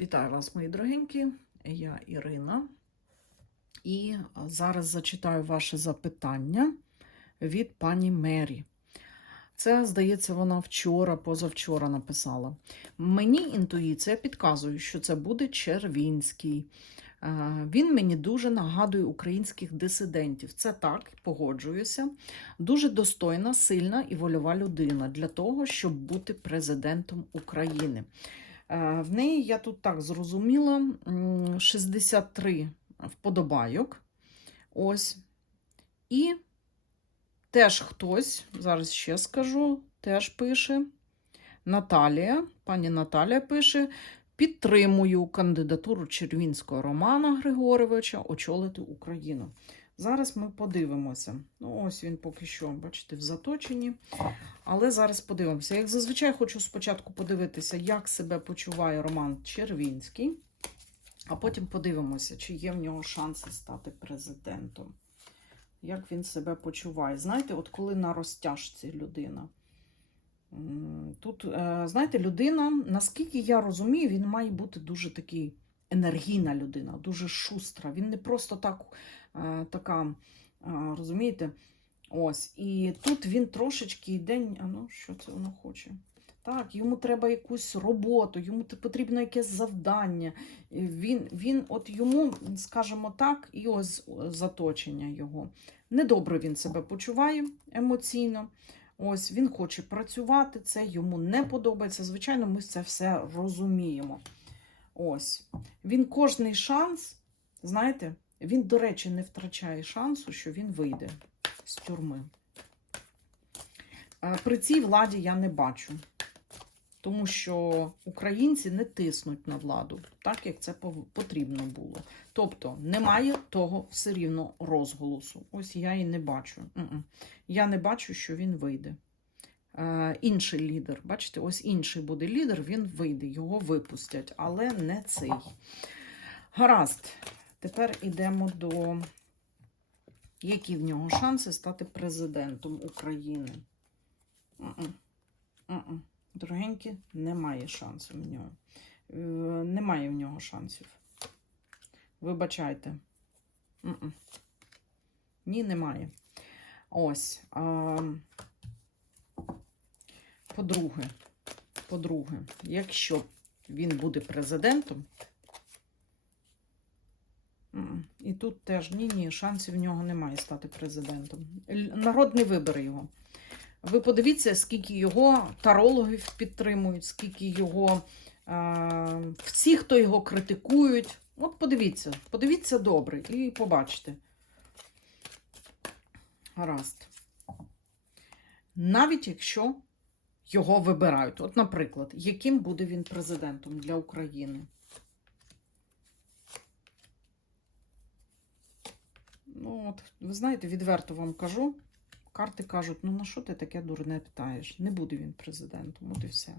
Вітаю вас, мої дорогенькі. Я Ірина. І зараз зачитаю ваше запитання від пані Мері. Це, здається, вона вчора, позавчора написала. Мені інтуїція підказує, що це буде Червінський. Е, Він мені дуже нагадує українських дисидентів. Це так, погоджуюся. Дуже достойна, сильна і вольова людина для того, щоб бути президентом України. Е, В неї я тут так зрозуміла 63 вподобайок. Ось. І теж хтось, зараз ще скажу, теж пише. Наталія, пані Наталія пише: підтримую кандидатуру Червінського Романа Григоровича очолити Україну. Зараз ми подивимося. Ну, ось він поки що, бачите, в заточенні. Але зараз подивимося. Як зазвичай хочу спочатку подивитися, як себе почуває Роман Червінський, а потім подивимося, чи є в нього шанси стати президентом. Як він себе почуває. Знаєте, от коли на розтяжці людина. Тут, е, знаєте, людина, наскільки я розумію, він має бути дуже такий енергійна людина, дуже шустра. Він не просто так, така, е, розумієте, ось. І тут він трошечки йде, а ну, що це воно хоче? Так, йому треба якусь роботу, йому потрібно якесь завдання. Він, він от йому, скажімо так, і ось е, заточення його. Недобре він себе почуває емоційно. Ось він хоче працювати, це йому не подобається. Звичайно, ми це все розуміємо. Ось він кожний шанс, знаєте, він, до речі, не втрачає шансу, що він вийде з тюрми. Е, При цій владі я не бачу, тому що українці не тиснуть на владу, так як це потрібно було. Тобто немає того все рівно розголосу. Ось я і не бачу. Я не бачу, що він вийде. Е, інший лідер, бачите, ось інший буде лідер, він вийде, його випустять, але не цей. Гаразд, тепер йдемо до які в нього шанси стати президентом України. Дорогенькі, немає шансу в нього. Е, Немає в нього шансів. Вибачайте. Ні, немає. Ось. По-друге, по-друге, якщо він буде президентом, і тут теж ні, ні, шансів в нього немає стати президентом. Народ не вибере його. Ви подивіться, скільки його тарологів підтримують, скільки його а, всі, хто його критикують. От подивіться, подивіться добре і побачите. Гаразд. Навіть якщо його вибирають. От, наприклад, яким буде він президентом для України? Ну, от, ви знаєте, відверто вам кажу. Карти кажуть, ну на що ти таке дурне питаєш? Не буде він президентом, от і все.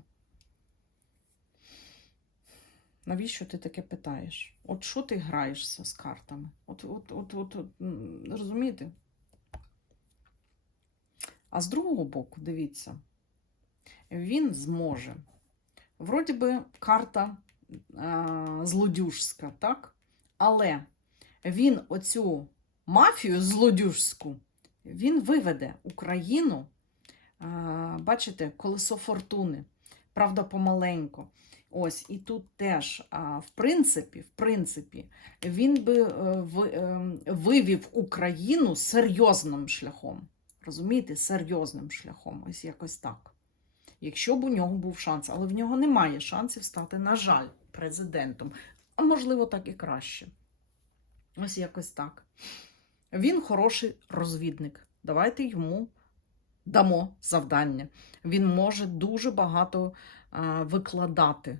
Навіщо ти таке питаєш? От що ти граєшся з картами? От, от, от, от, от розумієте? А з другого боку, дивіться, він зможе. Вроді би, карта а, злодюжська, так? Але він оцю мафію злодюжську він виведе Україну, бачите, колесо фортуни, правда, помаленько. Ось, і тут теж, в принципі, в принципі, він би е, ем, вивів Україну серйозним шляхом. Розумієте, серйозним шляхом, ось якось так. Якщо б у нього був шанс, але в нього немає шансів стати, на жаль, президентом. А можливо, так і краще. Ось якось так. Він хороший розвідник. Давайте йому дамо завдання. Він може дуже багато викладати.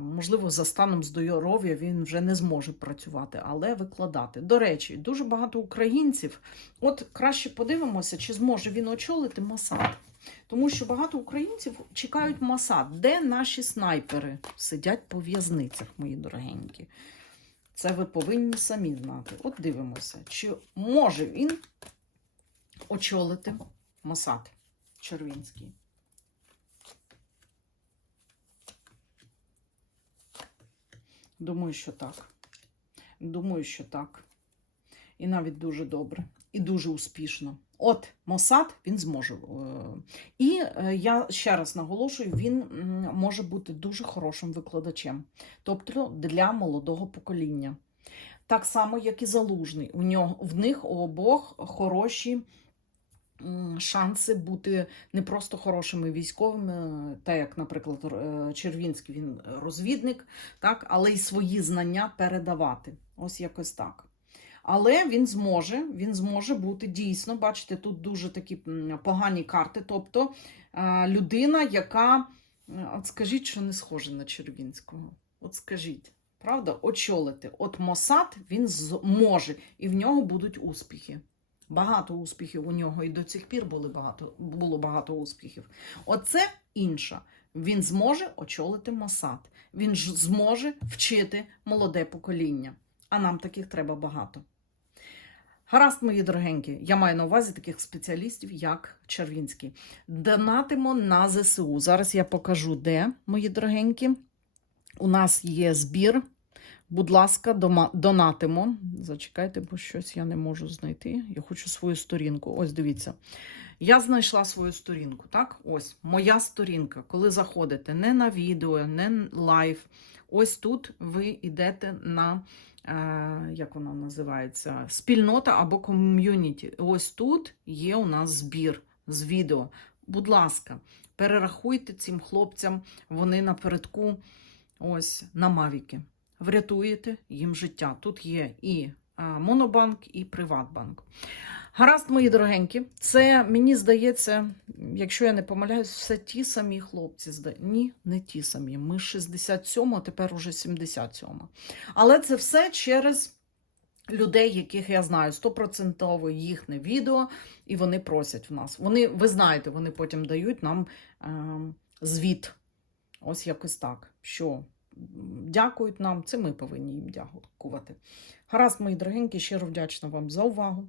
Можливо, за станом здоров'я він вже не зможе працювати, але викладати. До речі, дуже багато українців. От краще подивимося, чи зможе він очолити Масад. Тому що багато українців чекають Масад. Де наші снайпери сидять по в'язницях, мої дорогенькі. Це ви повинні самі знати. От дивимося, чи може він очолити Масад Червінський. Думаю, що так. Думаю, що так. І навіть дуже добре. І дуже успішно. От Мосад він зможе. е, І е, я ще раз наголошую, він може бути дуже хорошим викладачем, тобто для молодого покоління. Так само, як і залужний. У нього в них у обох хороші шанси бути не просто хорошими військовими, та як, наприклад, е, Червінський він розвідник, так, але й свої знання передавати. Ось якось так. Але він зможе, він зможе бути дійсно, бачите, тут дуже такі погані карти. Тобто е, людина, яка, е, от скажіть, що не схожа на Червінського. От скажіть, правда, очолити. От Мосад він зможе, і в нього будуть успіхи. Багато успіхів у нього і до цих пір були багато, було багато успіхів. Оце інша. Він зможе очолити Мосад. Він ж зможе вчити молоде покоління. А нам таких треба багато. Гаразд, мої дорогенькі, я маю на увазі таких спеціалістів, як Червінський. Донатимо на ЗСУ. Зараз я покажу, де, мої дорогенькі. У нас є збір. Будь ласка, донатимо. Зачекайте, бо щось я не можу знайти. Я хочу свою сторінку. Ось дивіться. Я знайшла свою сторінку. Так, ось моя сторінка. Коли заходите не на відео, не лайв. Ось тут ви йдете на, е, як вона називається, спільнота або ком'юніті. Ось тут є у нас збір з відео. Будь ласка, перерахуйте цим хлопцям, вони напередку ось на Мавіки. Врятуєте їм життя. Тут є і а, Монобанк, і Приватбанк. Гаразд, мої дорогенькі, це мені здається, якщо я не помиляюсь, все ті самі хлопці. Ні, не ті самі. Ми 67, а тепер уже 77. Але це все через людей, яких я знаю, стопроцентово їхнє відео, і вони просять в нас. Вони, ви знаєте, вони потім дають нам е, звіт. Ось якось так. Що дякують нам, це ми повинні їм дякувати. Гаразд, мої дорогенькі, щиро вдячна вам за увагу.